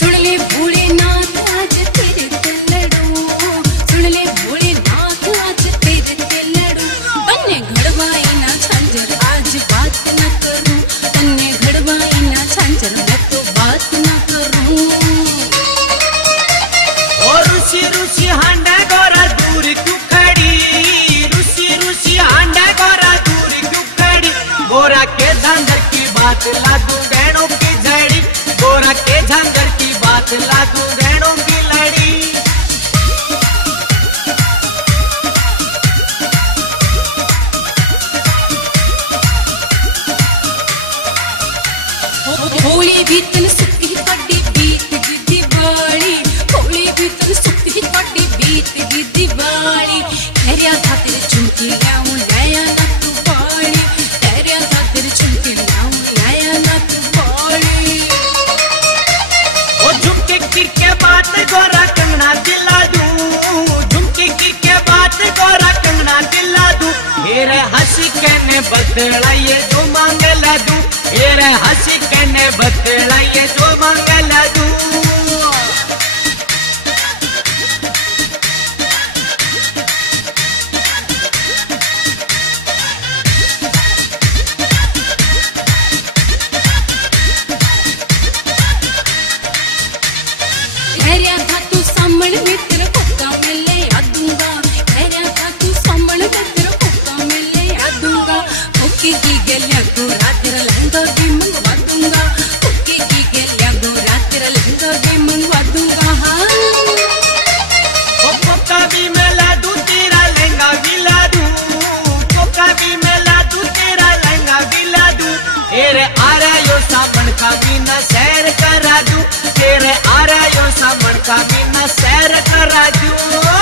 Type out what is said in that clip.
सुन ले भोलेनाथ आज तेरे से लड़ूं, सुन ले भोलेनाथ आज तेरे से लड़ूं। तन्ने घड़वाई ना झांझर आज बात न करूं, तन्ने घड़वाई ना झांझर मैं तो बात न करूं। और रूसी रूसी हांडा गोरा दूर क्यों खड़ी, रूसी रूसी हांडा गोरा दूर क्यों खड़ी। गोरा के झांझर की बात लागू रहनों की झड़ी, गोरा के झांझर की बात लागू रहनों की लड़ी। होली भी तन सुखी कटी बीत गी दिवाली, होली भी तन सुखी कटी बीत गी दिवाली। तेरे खातिर झुमकी लाऊं नया नत वाली, तेरे खातिर झुमकी लाऊं नया नत वाली। ओ झुमके की के बात गोरा कंगना दिला दूं, झुमके की के बात गोरा कंगना दिला दूं। मेरे हंसी कहने बदला ये जो मांगला दूं, मेरे हंसी कहने बदला ये जो मांगला दूं। तेरे था तू सामने मित्र कोका मिले आ दूंगा, तेरे था तू सामने मित्र कोका मिले आ दूंगा। कोकी की गलियां को रात लहंगा भी मंगवा दूंगा, कोकी की गलियां को रात लहंगा भी मंगवा दूंगा। हाँ कोका भी मैं ला दूं तेरा लहंगा भी ला दूं, कोका भी मैं ला दूं तेरा लहंगा भी ला दूं। तेरे आ रहा यो सामन का भी ना सैर करा दूं, तेरे आ रहा यो सामन का भी ना सैर करा दूं।